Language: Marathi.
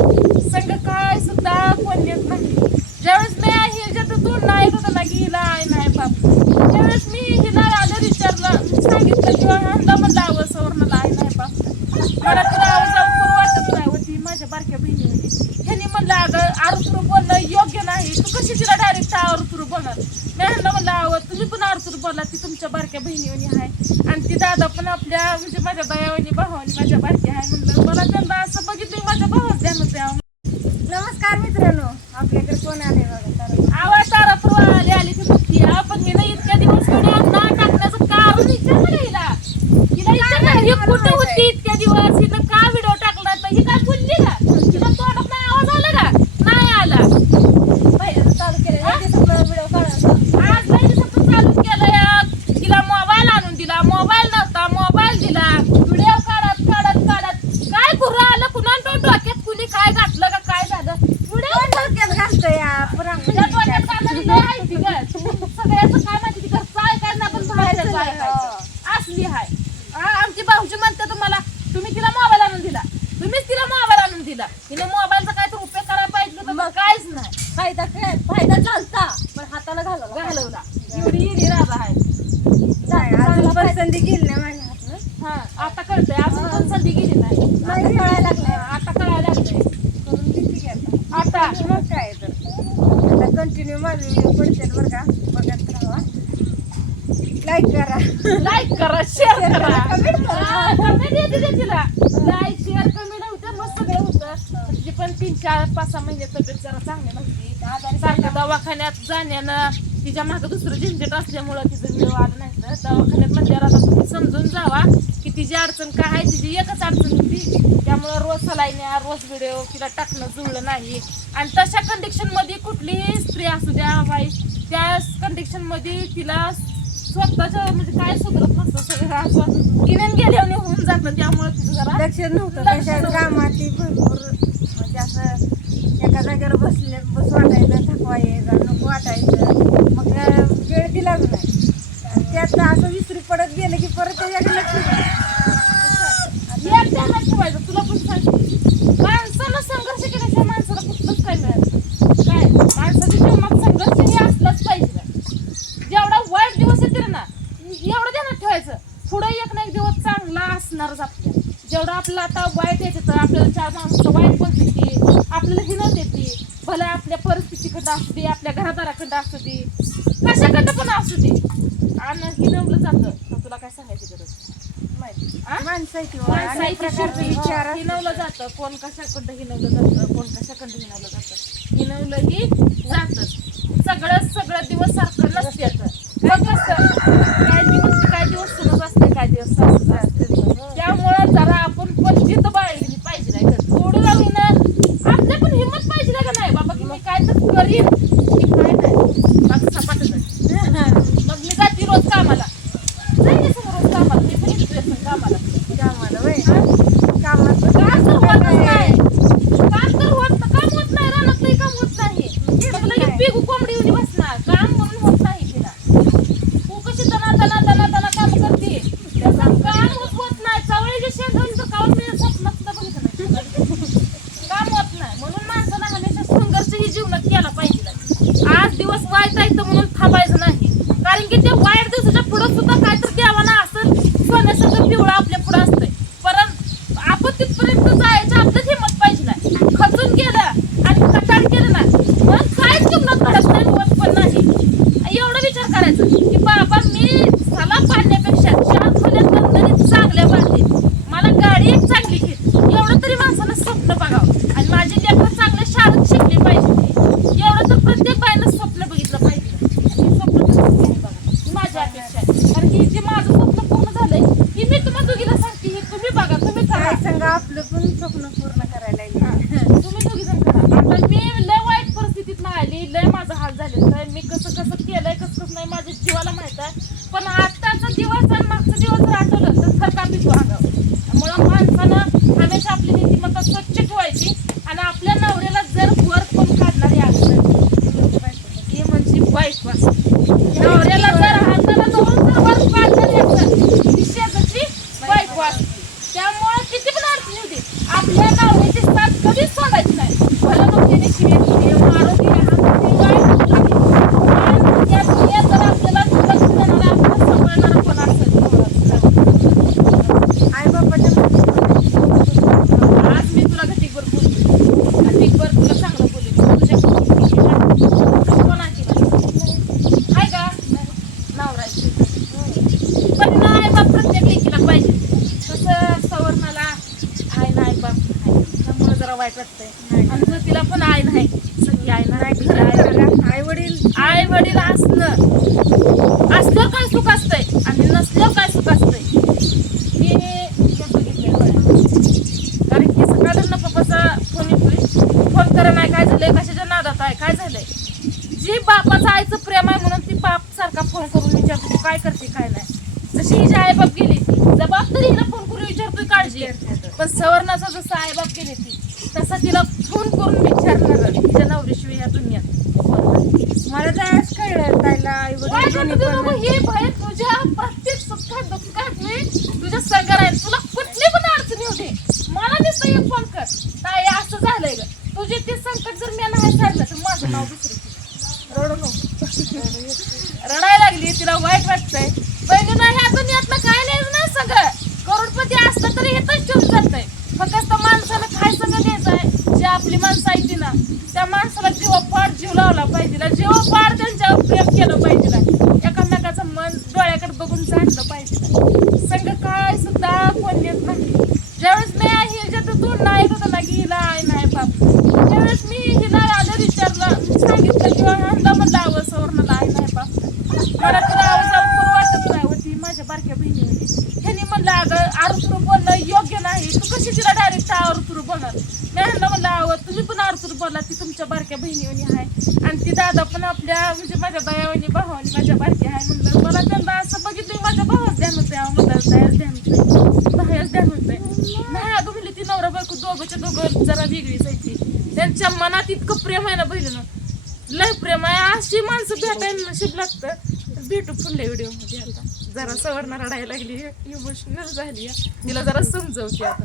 संग काय सुद्धा कोण येत नाही. ज्यावेळेस मी हिच्यात तोंड नाही येत होतं ना की हिला आहे नाही बाप, त्यावेळेस मी हिला आलं विचारलं, सांगितलं किंवा हंदा म्हणलं आवसवरणाला आहे नाही बाप. मला तुला आवाज वाटत नाही होती माझ्या बारक्या बहिणी होती. ह्यांनी म्हणलं अगं आरुतुरू बोलणं योग्य नाही, तू कशी तिला डायरेक्ट आरुतुरू बोलणार. मी ह्यांना म्हणलं आवं तुम्ही पण आरुतुरू बोला, ती तुमच्या बारक्या बहिणीवणी आहे आणि ती दादा पण आपल्या म्हणजे माझ्या दयावणी भावानी माझ्या बारकी आहे. म्हणलं मला त्यांना असं बघितलं माझ्या भावाच द्या द्या. नमस्कार मित्रांनो, आपल्याकडे कोण आले बघा. आवाज तारा प्रवाह आली ती बघती. पण मी नाही इतक्या दिवस व्हिडिओ ना टाकण्याचं कारण विचारलं हिला. हिला विचारलं ही कुठे होती इतक्या दिवस, हिनं का व्हिडिओ टाकला, तर ही काय बोलली का, तिला तोंडात नाही आवाज आला का, नाही आला. पहिल्यांदा चालू केलं व्हिडिओ काढा. आज नाही दिवसातून चालू केलं. तिला मोबाईल आणून दिला, मोबाईल नव्हता मोबाईल दिला, व्हिडिओ काढत काढत काढत काय गुर्रा आलं कुणा डोक्यात, कुणी काय घातलं का काय झालं, व्हिडिओ डोक्यात घालतोय तुझ्या डोक्यात घालायला लय आहे ती गं. सगळ्याचं काय माहिती तिकडं काय काय ना पण बाहेरचं ऐकायचं असली आहे. आमची भाऊजी म्हणते तुम्हाला तुम्ही तिला मोबाईल आणून दिला, तुम्हीच तिला मोबाईल आणून दिला. तिने मोबाईलचा काय तर उपयोग करायला पाहिजे होता, मग काहीच नाही. फायदा चालता पण हाताला घालवला. एवढी इडी राजा आहे. अजून पण संधी गेली नाही माझ्या हातनं. हा आता कळतंय, अजून पण संधी गेली नाही. आता कळायला लागलाय. आता कळायला लागतंय. करून दिली की आता मग काय तर आता कंटिन्यू माझे व्हिडिओ पडतील बरं का, बघत राहा, लाईक करा, लाईक करा, शेअर करा, कमेंट करा. कमेंट येते तिला. लाईक शेअर कमेंट होतं मस्त सगळं होतं. तिची पण 3-4-5-6 महिने तब्येत जरा चांगली नव्हती. सारखं दवाखान्यात जाण्यानं तिच्या मागं दुसरं झंझट असल्यामुळं तिचं व्हिडिओ आलं नाही. तर दवाखान्यात म्हणल्यावर आता तुम्ही समजून जावा की तिची अडचण काय आहे. तिची एकच अडचण होती, त्यामुळं रोज सलाईन्या रोज व्हिडिओ तिला टाकणं जुळलं नाही. आणि तशा कंडिशन मध्ये कुठलीही स्त्री असू द्या बाई, त्या कंडिशन मध्ये तिला स्वतःच्या म्हणजे काय सुधरत नसतं, सगळं असं गिन्यान गेल्याने होऊन जातं. त्यामुळे तिचं जरा लक्ष नव्हतं त्याच्या कामात. भरपूर म्हणजे असं एका जागेवर बस वाटायचं, थकवा यायचा, नको वाटायचं, मग वेळ दिला नाही. त्यात असं विसरी पडत गेलं की परत त्याच्याकडे लक्ष एक ध्यानात ठेवायचं. तुला पण सांगते, माणसानं संघर्ष केल्याशिवाय माणसाला कुठलंच काय मिळालं काय. माणसाच्या जीवनात संघर्ष हे असलंच पाहिजे. जेवढा वाईट दिवस येतील ना एवढं ध्यानात ठेवायचं, पुढे एक ना एक दिवस चांगला असणारच आपल्या. जेवढं आपलं आता वाईट येते तर आपल्याला 4 माणसं वाईट बोलते, आपल्याला हिनत येते, भला आपल्या परिस्थितीकडं असू दे, आपल्या घरादाराकडं असू दे, कशाकडं पण असू दे, आणि हिनवलं जातं. तर तुला काय सांगायची गरज विचार हिनवलं जातं. कोण कशाकडं हिनवलं जातं, कोण कशाकडं हिनवलं जातं, हिनवलंही जातं. सगळं दिवस सारखं नसतं. काय दिवस सुरूच असते, काय दिवस सारखं असते. त्यामुळं जरा आपण पण जिद्द बाळगली पाहिजे नाही का, थोडं लावून आपल्या पण हिंमत पाहिजे का नाही बाबा की मी काय तर करीन, मी काय नाही माझं सपाटच आहे. मग मी जाते रोज कामाला, जाईन रोज कामाला, मी पण इकडे कामाला काम होत नाही, रानातलंही काम होत नाही. पिगू कोंबडी येऊन बसणार, काम म्हणून होत नाही तिला. तू कशी दना काम करते, त्याचं काम होत नाही. चवळीचे शेंगून तर काम मी स्वप्नात सुद्धा बघितलं नाही, काम होत नाही. म्हणून माणसाला हमेशा संघर्ष ही जीवनात केला पाहिजे. आज दिवस वाईट आहे तर म्हणून थांबायचं नाही, कारण की त्या वाईट दिवसाच्या पुढं सुद्धा काय तर देवाना असं सोन्यासारखं पिवळा आपल्या पुढं असतंय. परत आपण तिथपर्यंत जायचं आपल्याच हिंमत पाहिजे नाही. खचून गेलं आणि कटाळ केलं ना मग काहीच जीवनात घडत नाही, होत पण नाही. एवढं विचार करायचं की बाबा मी सला पाडण्यापेक्षा 4 खोल्यात नंदनीत चांगल्या बांधते, मला गाडी एक चांगली घेत, एवढं तरी माणसानं स्वप्न बघावं. आणि माझी लेकरं चांगल्या शाळेत शिकली पाहिजे, एवढं तर प्रत्येक बाईनं स्वप्न बघितलं पाहिजे. आणि स्वप्न बघा माझ्या अपेक्षा आहे, कारण की जे माझं स्वप्न पूर्ण झालंय की मी तुम्हाला दोघीला सांगते, हे तुम्ही बघा, तुम्ही करा. सांगा आपलं पण स्वप्न पूर्ण करायला तुम्ही दोघी जण करा. आता मी लय वाईट परिस्थितीत नाही आली, लय माझा हाल झाले, मी कसं केलंय कसं नाही माझ्या जीवाला माहित आहे. पण आताचा दिवस आणि मागचा दिवस जर आठवलं तर खरं कापी अंगावर. त्यामुळं माणसानं हमेशा आपली नीतिमत्ता स्वच्छ ठेवायची. आणि आपल्या नवऱ्याला जर वर कोण काढणारी असेल हे म्हणजे वाईट वास. नवऱ्याला जर हाताला जवळ जर वर काढणारी असेल ती शेजारची वाईट वास. त्यामुळे किती पण अडचण होती आपल्या नवऱ्याची साथ कधीच सोडायची नाही. भलं मग तिने शिवी दिली, मारून दिली, हाणून दिली, वाईट बोलली. पण या दुनियेत जर आपल्याला लक्ष देणारा, आपल्याला सांभाळणारा कोण असेल आई बापाच्या आज मी तुला घटीकभर बोलते, घटीकभर तुला चांगलं बोलले. तुझ्या कोणाची आहे का नवराची? पण नाही बाप प्रत्येक लेकीला पाहिजे. तसं सवर्णाला आई नाही बाप नाही, त्यामुळे जरा वाईट वाटतंय. आणि तिला पण आई नाही, सगळी आई नाही. आई वडील आई वडील असल्यावर काय सुख असतंय आणि नसल्यावर काय सुख असतंय हे बघितलंय डोळ्यात. कारण की सकाळनं पप्पाचा फोन येतोय, फोन करा नाही, काय झालंय, कशाच्या नादात आहे, काय झालंय. जी बापाचं आईचं प्रेम आहे म्हणून ती बाप सारखा फोन करून विचारतो तू काय करते काय नाही. जशी हिची आई बाप गेली ती जबाबदारी हिला फोन करून विचारतोय काळजी. पण सवर्णाचा जसं आई बाप गेली ती तसा तिला फोन करून विचारणार तिच्या नवरीशिवाय या दुनियात. मला तर आज कळलं ताईला आई वाईट वडील वाटतं तुला हे भय तुझ्या प्रत्येक सुखात दुःखात मी तुझ्या संग राहील. तुला कुठली पण अडचणी होते मला नुसतं एक फोन कर, ताई असं झालंय ग. तुझे ते संकट जर मी नाही सारलं तर माझं नाव दुसरं रडू नको. रडायला लागली, तिला वाईट वाटतंय. बहिणीनं ह्या दुनियातलं काय नाही सगळं करोडपती असलं तरी हेच ठेवून जातंय. फक्त माणसाला काय सगळं न्यायचंय. जे आपली माणसं आहेत ना त्या माणसाला जीवपाड जीव लावला पाहिजे, जीवपाड त्यांच्यावर प्रेम केलं पाहिजे, एकामेकाचं मन डोळ्याकडे बघून जाणलं पाहिजे. संग काय सुद्धा कोण येत नाही. ज्यावेळेस मी हिच्या तोंड नाही होतं ना की हिला आई नाही बाप, त्यावेळेस मी हिला आलं विचारलं, सांगितलं किंवा हांदा म्हणलं आवं सवर्णाला आई नाही बाप. मला तिला आवाज वाटत नाही होती माझ्या बारक्या बहिणी होती. ह्यांनी म्हणलं अगं आरुतुरू बोलणं योग्य नाही, तू कशी तिला डायरेक्ट आरुतुरू बोलणार. मी ह्यांना म्हणलं आवं तुम्ही पण आरुतुरू बोला, ती तुमच्या बारक्या बहिणीवणी आहे आणि ती दादा पण आपल्या म्हणजे माझ्या दयावणी भावानी माझ्या बारक्या आहे. म्हणलं मला त्यांना असं बघितलं माझ्या भावाच ध्यान होते, म्हणलं दयाच ध्यान होते, दहाच ध्यान होते. नाही अगं म्हणली ती नवरा बायको दोघंच्या दोघं जरा वेगळीच आहे ती. त्यांच्या मनात इतकं प्रेम आहे ना बहिणीनं, लय प्रेम आहे. अशी माणसं भेटायला नशीब लागतं. भेटू पुढल्या व्हिडिओमध्ये. आता जरा सवर्ण रडायला लागली, इमोशनल झाली, तिला जरा समजवते आता.